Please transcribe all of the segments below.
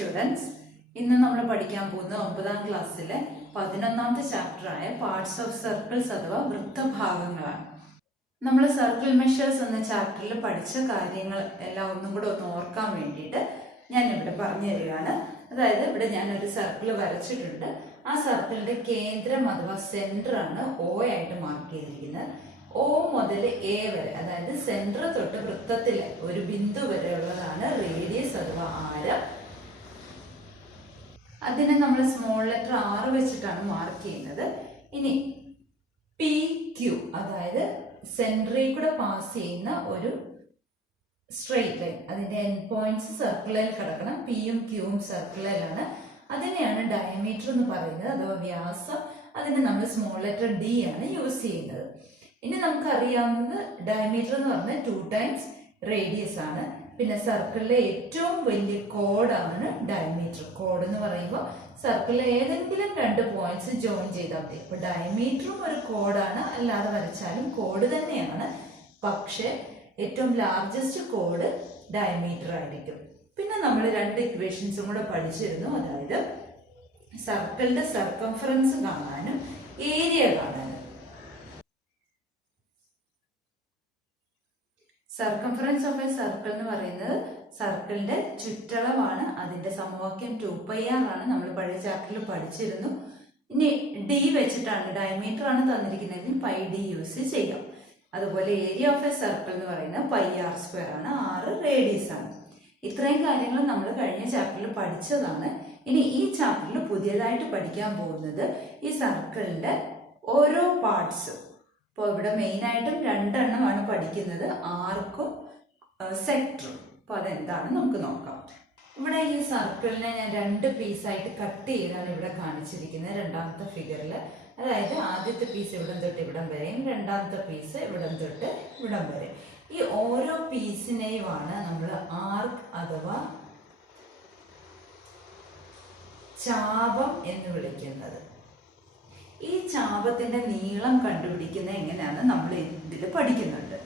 Students, ഇന്ന് നമ്മൾ പഠിക്കാൻ പോകുന്ന 9ാം ക്ലാസ്സിലെ 11ാമത്തെ ചാപ്റ്ററായ പാർട്സ് ഓഫ് സർക്കിൾസ് അഥവാ വൃത്തഭാഗങ്ങളാണ്. നമ്മൾ സർക്കിൾ മെഷേഴ്സ് എന്ന ചാപ്റ്ററിൽ പഠിച്ച കാര്യങ്ങൾ എല്ലാം ഒന്നും കൂടെ ഒന്ന് ഓർക്കാൻ വേണ്ടിയിട്ട് ഞാൻ ഇവിടെ പറഞ്ഞു തരികയാണ്. അതായത് ഇവിടെ ഞാനൊരു സർക്കിൾ വരച്ചിട്ടുണ്ട്. ആ സർക്കിളിന്റെ കേന്ദ്രം അഥവാ സെന്റർ ആണ് O ആയിട്ട് മാർക്ക് ചെയ്തിരിക്കുന്നത്. O മുതൽ A വരെ, അതായത് സെന്റർ തൊട്ട് വൃത്തത്തിലെ ഒരു ബിന്ദു വരെ ഉള്ളതാണ് റേഡിയസ് അഥവാ ആരം. അതിനെ നമ്മൾ സ്മോൾ ലെറ്റർ R വെച്ചിട്ടാണ് മാർക്ക് ചെയ്യുന്നത്. ഇനി PQ, അതായത് സെന്ററിൽ കൂടെ പാസ് ചെയ്യുന്ന ഒരു സ്ട്രെയിറ്റ് ലൈൻ, അതിന്റെ എൻഡ് പോയിന്റ്സ് സർക്കിളിൽ കിടക്കണം. പിയും ക്യൂവും സർക്കിളിലാണ്. അതിനെയാണ് ഡയമീറ്റർ എന്ന് പറയുന്നത് അഥവാ വ്യാസം. അതിന് നമ്മൾ സ്മോൾ ലെറ്റർ D ആണ് യൂസ് ചെയ്യുന്നത്. ഇനി നമുക്കറിയാവുന്നത് ഡയമീറ്റർ എന്ന് പറഞ്ഞാൽ 2 ടൈംസ് റേഡിയസ് ആണ്. പിന്നെ സർക്കിളിലെ ഏറ്റവും വലിയ കോഡാണ് ഡയമീറ്റർ. കോഡ് എന്ന് പറയുമ്പോൾ സർക്കിളിലെ ഏതെങ്കിലും 2 പോയിന്റ്സ് ജോയിൻ ചെയ്താൽ മതി. ഇപ്പൊ ഡയമീറ്ററും ഒരു കോഡാണ്, അല്ലാതെ വരച്ചാലും കോഡ് തന്നെയാണ്. പക്ഷെ ഏറ്റവും ലാർജസ്റ്റ് കോഡ് ഡയമീറ്റർ ആയിരിക്കും. പിന്നെ നമ്മൾ 2 ഇക്വേഷൻസും കൂടെ പഠിച്ചിരുന്നു. അതായത് സർക്കിളിന്റെ സർക്കംഫറൻസ് കാണാനും ഏരിയ കാണാനും. സർക്കംഫറൻസ് ഓഫ് എ സർക്കിൾ എന്ന് പറയുന്നത് സർക്കിളിന്റെ ചുറ്റളവാണ്. അതിന്റെ സമവാക്യം 2πr ആണ്. നമ്മൾ പഴയ ചാപ്റ്ററിൽ പഠിച്ചിരുന്നു. ഇനി D വെച്ചിട്ടാണ്, ഡയമീറ്റർ ആണ് തന്നിരിക്കുന്നതെങ്കിൽ πd യൂസ് ചെയ്യാം. അതുപോലെ ഏരിയ ഓഫ് എ സർക്കിൾ എന്ന് പറയുന്നത് πr² ആണ്. 6 റേഡിയസ് ആണ്. ഇത്രയും കാര്യങ്ങൾ നമ്മൾ കഴിഞ്ഞ ചാപ്റ്ററിൽ പഠിച്ചതാണ്. ഇനി ഈ ചാപ്റ്ററിൽ പുതിയതായിട്ട് പഠിക്കാൻ പോകുന്നത് ഈ സർക്കിളിന്റെ ഓരോ പാർട്സ്. ഇപ്പോൾ ഇവിടെ മെയിൻ ആയിട്ടും 2 എണ്ണമാണ് പഠിക്കുന്നത്, ആർക്കും സെക്ടറും. അപ്പൊ അതെന്താണെന്ന് നമുക്ക് നോക്കാം. ഇവിടെ ഈ സർക്കിളിനെ ഞാൻ 2 പീസായിട്ട് കട്ട് ചെയ്താണ് ഇവിടെ കാണിച്ചിരിക്കുന്നത് രണ്ടാമത്തെ ഫിഗറിൽ. അതായത് ആദ്യത്തെ പീസ് ഇവിടം തൊട്ട് ഇവിടം വരെയും രണ്ടാമത്തെ പീസ് ഇവിടം തൊട്ട് ഇവിടം വരെ. ഈ ഓരോ പീസിനെയുമാണ് നമ്മൾ ആർക്ക് അഥവാ ചാപം എന്ന് വിളിക്കുന്നത്. ഈ ചാപത്തിന്റെ നീളം കണ്ടുപിടിക്കുന്നത് എങ്ങനെയാണ് നമ്മൾ ഇതിൽ പഠിക്കുന്നുണ്ട്.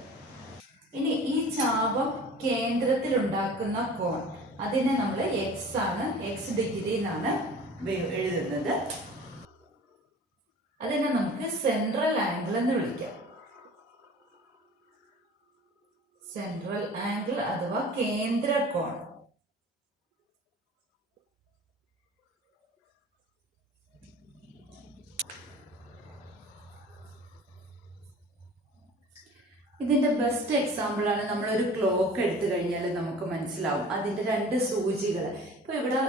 ഇനി ഈ ചാപം കേന്ദ്രത്തിൽ ഉണ്ടാക്കുന്ന കോൺ, അതിനെ നമ്മൾ X ആണ്, X ഡിഗ്രി എന്നാണ് എഴുതുന്നത്. അതിനെ നമുക്ക് സെൻട്രൽ ആംഗിൾ എന്ന് വിളിക്കാം. സെൻട്രൽ ആംഗിൾ അഥവാ കേന്ദ്ര കോൺ. ഇതിന്റെ ബെസ്റ്റ് എക്സാമ്പിൾ ആണ്, നമ്മളൊരു ക്ലോക്ക് എടുത്തു കഴിഞ്ഞാൽ നമുക്ക് മനസ്സിലാവും. അതിന്റെ 2 സൂചികൾ. ഇപ്പൊ ഇവിടെ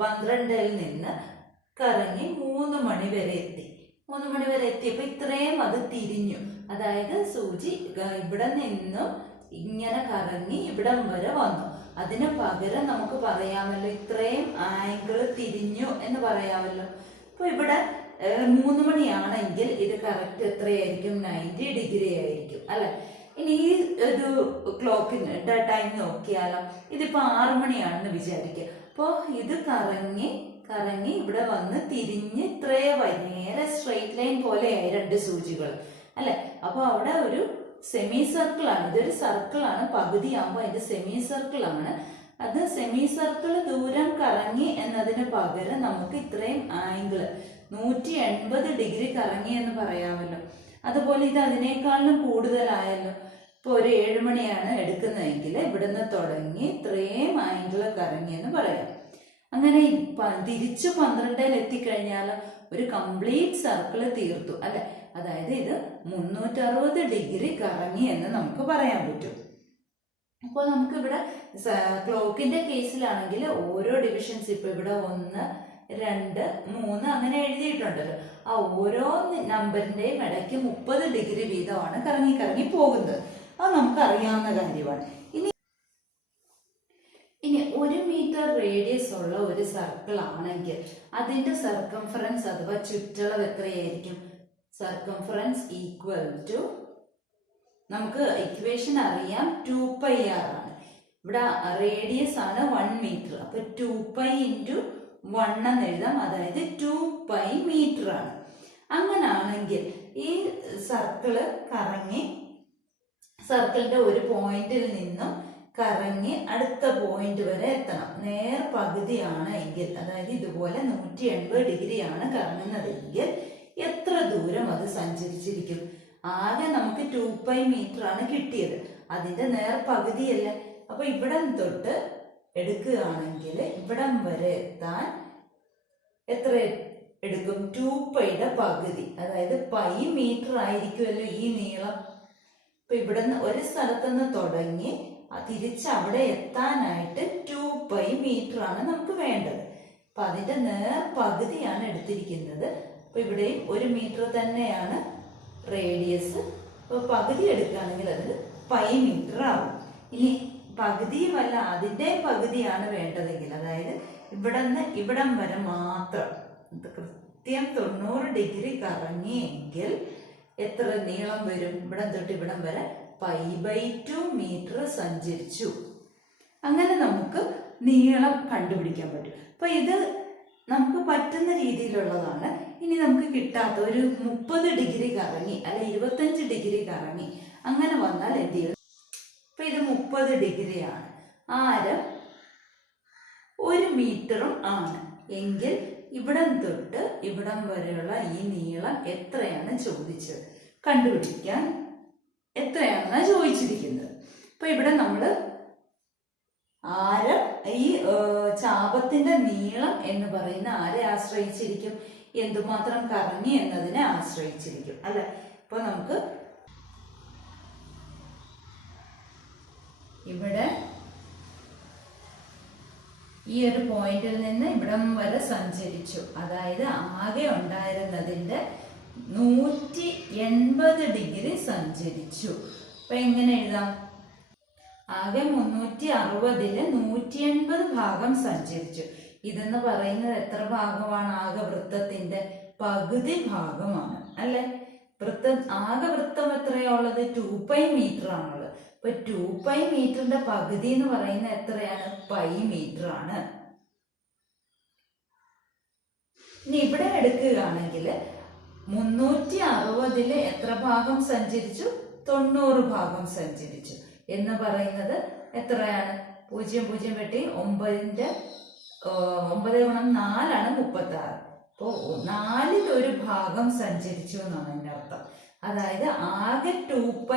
12ൽ നിന്ന് കറങ്ങി 3 മണി വരെ എത്തി. 3 മണി വരെ എത്തിയപ്പോ ഇത്രയും അത് തിരിഞ്ഞു. അതായത് സൂചി ഇവിടെ നിന്നും ഇങ്ങനെ കറങ്ങി ഇവിടം വരെ വന്നു. അതിന് പകരം നമുക്ക് പറയാമല്ലോ, ഇത്രയും ആംഗിൾ തിരിഞ്ഞു എന്ന് പറയാമല്ലോ. ഇപ്പൊ ഇവിടെ 3 മണിയാണെങ്കിൽ ഇത് കറക്റ്റ് എത്രയായിരിക്കും? 90 ഡിഗ്രി ആയിരിക്കും അല്ലെ. ഇനി ഈ ഒരു ക്ലോക്കിന് ടൈം നോക്കിയാലോ. ഇതിപ്പോ 6 മണിയാണെന്ന് വിചാരിക്കുക. അപ്പൊ ഇത് കറങ്ങി കറങ്ങി ഇവിടെ വന്ന് തിരിഞ്ഞ് ഇത്രയേ നേരെ സ്ട്രെയിറ്റ് ലൈൻ പോലെയായി 2 സൂചികൾ അല്ലെ. അപ്പൊ അവിടെ ഒരു സെമി സർക്കിൾ ആണ്. ഇതൊരു സർക്കിൾ ആണ്. പകുതിയാകുമ്പോൾ അതിന്റെ സെമി സർക്കിൾ ആണ്. അത് സെമി സർക്കിൾ ദൂരം കറങ്ങി എന്നതിന് പകരം നമുക്ക് ഇത്രയും ആംഗിൾ 180 ഡിഗ്രി കറങ്ങി എന്ന് പറയാമല്ലോ. അതുപോലെ ഇത് അതിനേക്കാളും കൂടുതലായല്ലോ. ഇപ്പൊ ഒരു 7 മണിയാണ് എടുക്കുന്നതെങ്കിൽ ഇവിടുന്ന് തുടങ്ങി ഇത്രയും ആംഗിൾ കറങ്ങി എന്ന് പറയാം. അങ്ങനെ തിരിച്ചു 12ൽ എത്തിക്കഴിഞ്ഞാൽ ഒരു കംപ്ലീറ്റ് സർക്കിൾ തീർത്തു അല്ലെ. അതായത് ഇത് 360 ഡിഗ്രി കറങ്ങി എന്ന് നമുക്ക് പറയാൻ പറ്റും. അപ്പോൾ നമുക്ക് ഇവിടെ ക്ലോക്കിന്റെ കേസിലാണെങ്കിൽ ഓരോ ഡിവിഷൻസ്, ഇപ്പൊ ഇവിടെ 1, 2, 3 അങ്ങനെ എഴുതിയിട്ടുണ്ടല്ലോ. ആ ഓരോ നമ്പറിന്റെയും ഇടയ്ക്ക് 30 ഡിഗ്രി വീതമാണ് കറങ്ങി കറങ്ങി പോകുന്നത്. അത് നമുക്ക് അറിയാവുന്ന കാര്യമാണ്. ഇനി 1 മീറ്റർ റേഡിയസ് ഉള്ള ഒരു സർക്കിൾ ആണെങ്കിൽ അതിന്റെ സർക്കംഫറൻസ് അഥവാ ചുറ്റളവ് എത്രയായിരിക്കും? സർക്കംഫറൻസ് ഈക്വൽ ടു, നമുക്ക് ഇക്വേഷൻ അറിയാം, 2πr ആണ്. ഇവിടെ റേഡിയസ് ആണ് 1 മീറ്റർ. അപ്പൊ 2π × 1 എന്ന് എഴുതാം. അതായത് 2π മീറ്റർ ആണ്. അങ്ങനാണെങ്കിൽ ഈ സർക്കിള് കറങ്ങി സർക്കിളിന്റെ ഒരു പോയിന്റിൽ നിന്നും കറങ്ങി അടുത്ത പോയിന്റ് വരെ എത്തണം. നേർ പകുതിയാണ് എങ്കിൽ, അതായത് ഇതുപോലെ 180 ഡിഗ്രിയാണ് കറങ്ങുന്നതെങ്കിൽ എത്ര ദൂരം അത് സഞ്ചരിച്ചിരിക്കും? ആകെ നമുക്ക് 2π മീറ്റർ ആണ് കിട്ടിയത്. അതിന്റെ നേർ പകുതിയല്ല. അപ്പൊ ഇവിടം തൊട്ട് എടുക്കുകയാണെങ്കിൽ ഇവിടം വരെ എത്താൻ എത്ര എടുക്കും? 2πയുടെ പകുതി, അതായത് പൈ മീറ്റർ ആയിരിക്കുമല്ലോ ഈ നീളം. ഇപ്പൊ ഇവിടുന്ന് ഒരു സ്ഥലത്തുനിന്ന് തുടങ്ങി തിരിച്ച് അവിടെ എത്താനായിട്ട് 2π മീറ്റർ ആണ് നമുക്ക് വേണ്ടത്. അപ്പൊ അതിന്റെ നേർ പകുതിയാണ് എടുത്തിരിക്കുന്നത്. അപ്പൊ ഇവിടെയും 1 മീറ്റർ തന്നെയാണ് റേഡിയസ്. അപ്പൊ പകുതി എടുക്കുകയാണെങ്കിൽ അത് പൈ മീറ്റർ ആവും. ഇനി പകുതിയുമല്ല, അതിന്റെ പകുതിയാണ് വേണ്ടതെങ്കിൽ, അതായത് ഇവിടെ നിന്ന് ഇവിടം വരെ മാത്രം കൃത്യം 90 ഡിഗ്രി കറങ്ങിയെങ്കിൽ എത്ര നീളം വരും? ഇവിടം തൊട്ട് ഇവിടം വരെ π/2 മീറ്റർ സഞ്ചരിച്ചു. അങ്ങനെ നമുക്ക് നീളം കണ്ടുപിടിക്കാൻ പറ്റും. അപ്പൊ ഇത് നമുക്ക് പറ്റുന്ന രീതിയിലുള്ളതാണ്. ഇനി നമുക്ക് കിട്ടാത്ത ഒരു 30 ഡിഗ്രി കറങ്ങി അല്ലെ 25 ഡിഗ്രി കറങ്ങി അങ്ങനെ വന്നാൽ എന്ത് ചെയ്യും? അപ്പൊ ഇത് 30 ഡിഗ്രിയാണ്, ആരം 1 മീറ്ററും ആണ് എങ്കിൽ ഇവിടം തൊട്ട് ഇവിടം വരെയുള്ള ഈ നീളം എത്രയാണ് ചോദിച്ചത്? കണ്ടുപിടിക്കാൻ എത്രയാണെന്നാണ് ചോദിച്ചിരിക്കുന്നത്. അപ്പൊ ഇവിടെ നമ്മള് ആരം, ഈ ചാപത്തിന്റെ നീളം എന്ന് പറയുന്ന ആരെ ആശ്രയിച്ചിരിക്കും? എന്തുമാത്രം കറങ്ങി എന്നതിനെ ആശ്രയിച്ചിരിക്കും അല്ലെ. ഇപ്പൊ നമുക്ക് ഇവിടെ ഈ ഒരു പോയിന്റിൽ നിന്ന് ഇവിടം വരെ സഞ്ചരിച്ചു, അതായത് ആകെ ഉണ്ടായിരുന്നതിന്റെ 180 ഡിഗ്രി സഞ്ചരിച്ചു. അപ്പൊ എങ്ങനെ എഴുതാം? ആകെ 360-ല് 180 ഭാഗം സഞ്ചരിച്ചു. ഇതെന്ന് പറയുന്നത് എത്ര ഭാഗമാണ്? ആകെ വൃത്തത്തിന്റെ പകുതി ഭാഗമാണ് അല്ലെ. ആകെ വൃത്തം എത്രയുള്ളത്? 2π മീറ്റർ ആണുള്ളത്. അപ്പൊ 2π മീറ്ററിന്റെ പകുതി എന്ന് പറയുന്നത് എത്രയാണ്? പൈ മീറ്റർ ആണ്. ഇനി ഇവിടെ എടുക്കുകയാണെങ്കിൽ 360-ല് എത്ര ഭാഗം സഞ്ചരിച്ചു? 90 ഭാഗം സഞ്ചരിച്ചു. എന്ന് പറയുന്നത് എത്രയാണ്? 0 0 വെട്ടി 9 × 4 ആണ് 36. അപ്പോ 4-ൽ1 ഭാഗം സഞ്ചരിച്ചു എന്നാണ് എൻ്റെ അർത്ഥം. അതായത് ആകെ 2π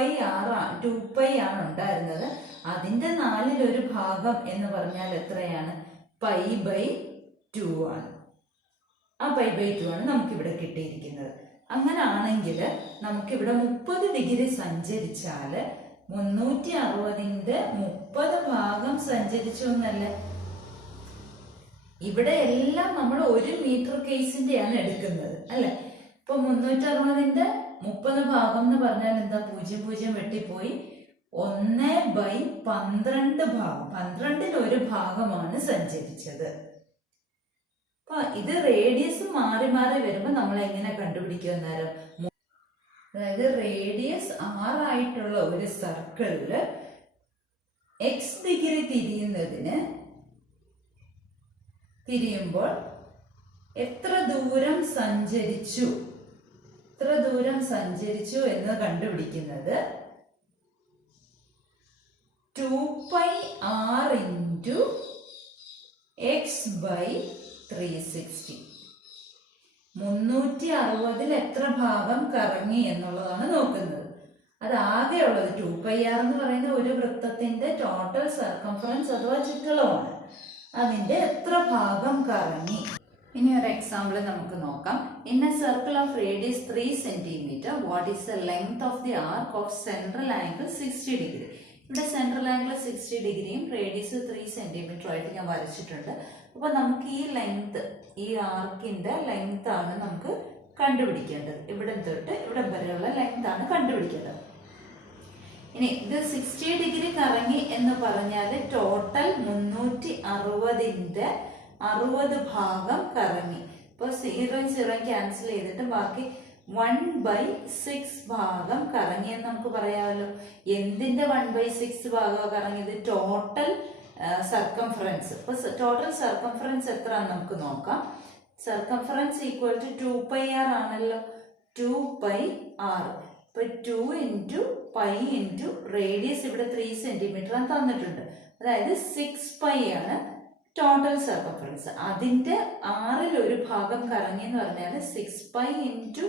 ആണ് ഉണ്ടായിരുന്നത്. അതിന്റെ 4-ൽ1 ഭാഗം എന്ന് പറഞ്ഞാൽ എത്രയാണ്? π/2 ആണ്. ആ π/2 ആണ് നമുക്കിവിടെ കിട്ടിയിരിക്കുന്നത്. അങ്ങനെ ആണെങ്കിൽ നമുക്കിവിടെ 30 ഡിഗ്രി സഞ്ചരിച്ചാല് 360-ന്റെ 30 ഭാഗം സഞ്ചരിച്ചു എന്നല്ലേ. ഇവിടെ എല്ലാം നമ്മൾ 1 മീറ്റർ കേസിന്റെയാണ് എടുക്കുന്നത് അല്ലെ. ഇപ്പൊ 360-ന്റെ 30 ഭാഗം എന്ന് പറഞ്ഞാൽ എന്താ? 0 0 വെട്ടിപ്പോയി 1/12 ഭാഗം, 12-ൽ1 ഭാഗമാണ് സഞ്ചരിച്ചത്. അപ്പൊ ഇത് റേഡിയസ് മാറി മാറി വരുമ്പോ നമ്മൾ എങ്ങനെ കണ്ടുപിടിക്കും അന്നേരം? അതായത് റേഡിയസ് 6 ആയിട്ടുള്ള ഒരു സർക്കിളില് x ഡിഗ്രി തിരിയുമ്പോൾ എത്ര ദൂരം സഞ്ചരിച്ചു എന്ന് കണ്ടുപിടിക്കുന്നത് 2πr × x/360. 360-ൽ എത്ര ഭാഗം കറങ്ങി എന്നുള്ളതാണ് നോക്കുന്നത്. അത് ആകെയുള്ളത് 2πr എന്ന് പറയുന്ന ഒരു വൃത്തത്തിന്റെ ടോട്ടൽ സർക്കംഫറൻസ് അഥവാ ചുറ്റളവാണ്. അതിന്റെ എത്ര ഭാഗം കറങ്ങി? ഇനി ഒരു എക്സാമ്പിൾ നമുക്ക് നോക്കാം. In A circle of radius 3 centimetre, what is the length of the arc of central angle 60 degree? ഇവിടെ സെൻട്രൽ ആംഗിൾ 60 ഡിഗ്രിയും റേഡിയസ് 3 സെന്റിമീറ്റർ ആയിട്ട് ഞാൻ വരച്ചിട്ടുണ്ട്. അപ്പൊ നമുക്ക് ഈ ലെങ്ത്, ഈ ആർക്കിന്റെ ലെങ്ത് ആണ് നമുക്ക് കണ്ടുപിടിക്കേണ്ടത്. ഇവിടെ തൊട്ട് ഇവിടെ വരെയുള്ള ലെങ്ത് ആണ് കണ്ടുപിടിക്കേണ്ടത്. ഇനി ഇത് 60 ഡിഗ്രി കറങ്ങി എന്ന് പറഞ്ഞാൽ ടോട്ടൽ 360-ന്റെ 60 ഭാഗം കറങ്ങി. ഇപ്പൊ 0 0 ക്യാൻസൽ ചെയ്തിട്ട് ബാക്കി 1/6 ഭാഗം കറങ്ങി എന്ന് നമുക്ക് പറയാമല്ലോ. എന്തിന്റെ 1/6 ഭാഗം കറങ്ങിയത്? Total circumference. ഇപ്പൊ ടോട്ടൽ സർക്കംഫറൻസ് എത്ര നമുക്ക് നോക്കാം. സർക്കംഫറൻസ് = 2πr ആണല്ലോ. 2πr. ഇപ്പൊ 2 × പൈ ഇൻറ്റു റേഡിയസ് ഇവിടെ 3 സെന്റിമീറ്റർ തന്നിട്ടുണ്ട്. അതായത് 6 പൈ ആണ് ടോട്ടൽ സർക്കംഫറൻസ്. അതിന്റെ 6ൽ ഒരു ഭാഗം കറങ്ങി എന്ന് പറഞ്ഞാൽ 6 പൈ ഇൻറ്റു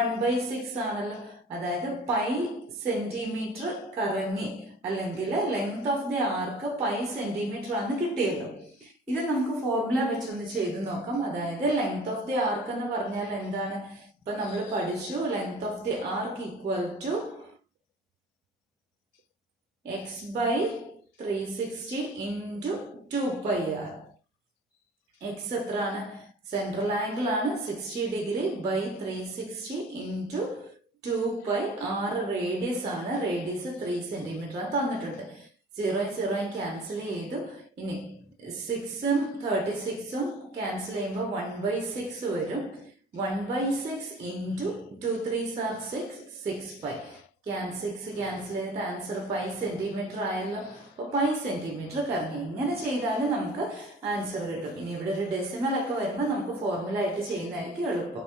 1/6 ആണല്ലോ. അതായത് പൈ സെന്റിമീറ്റർ കറങ്ങി, അല്ലെങ്കിൽ length of the arc pi centimetre ആണ് കിട്ടിയല്ലോ. ഇത് നമുക്ക് ഫോർമുല വെച്ചൊന്ന് ചെയ്ത് നോക്കാം. അതായത് ലെങ്ത് ഓഫ് ദി ആർക്ക് എന്ന് പറഞ്ഞാൽ എന്താണ്? ഇപ്പൊ നമ്മൾ പഠിച്ചു, length of the arc equal to x/360 into 2πr. X എത്രയാണ്? സെൻട്രൽ ആംഗിൾ ആണ് 60 degree by 360 into 2π. r radius ആണ്, റേഡിയസ് 3 സെന്റിമീറ്റർ തന്നിട്ടുണ്ട്. 0 ക്യാൻസൽ ചെയ്തു. ഇനി 6ഉം 36ഉം ക്യാൻസൽ ചെയ്യുമ്പോൾ 1/6 വരും. 1/6 into 2 3s are 6 pi. 6 cancel ചെയ്ത് ആൻസർ പൈ സെന്റിമീറ്റർ ആയല്ലോ. അപ്പോൾ പൈ സെന്റിമീറ്റർ കറങ്ങി. ഇങ്ങനെ ചെയ്താൽ നമുക്ക് ആൻസർ കിട്ടും. ഇനി ഇവിടെ ഒരു ഡെസിമൽ ഒക്കെ വരുമ്പോൾ നമുക്ക് ഫോർമുല ആയിട്ട് ചെയ്യുന്നതായിരിക്കും എളുപ്പം.